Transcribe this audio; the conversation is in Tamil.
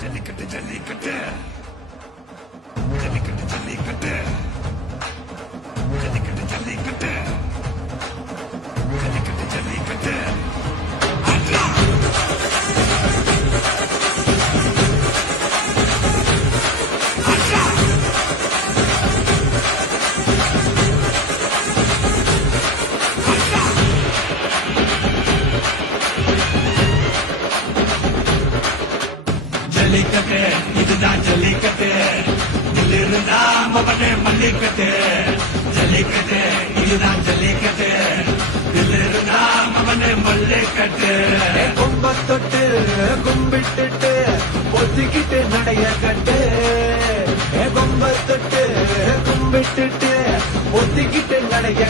ஜல்லிக்கட்டு ஜல்லிக்கட்டு ஜல்லிக்கட்டு ஜல்லிக்கட்டு ஜல்லிக்கட்டு ஜல்லிக்கட்டு ஜல்லிக்கட்டு ஜல்லிக்கட்டு ஜல்லிக்கட்டு இதுதான் ஜல்லிக்கட்டு இதிலிருந்தா மகனே மல்லிக்கட்டு ஜல்லிக்கட்டு இதுதான் ஜல்லிக்கட்டு இதிலிருந்தா மகனே மல்லிக்கட்டு கும்பத்தொட்டு கும்பிட்டுட்டு ஒத்திக்கிட்டு நடைய கட்டு கும்பத்தொட்டு கும்பிட்டுட்டு ஒத்திக்கிட்டு நடைய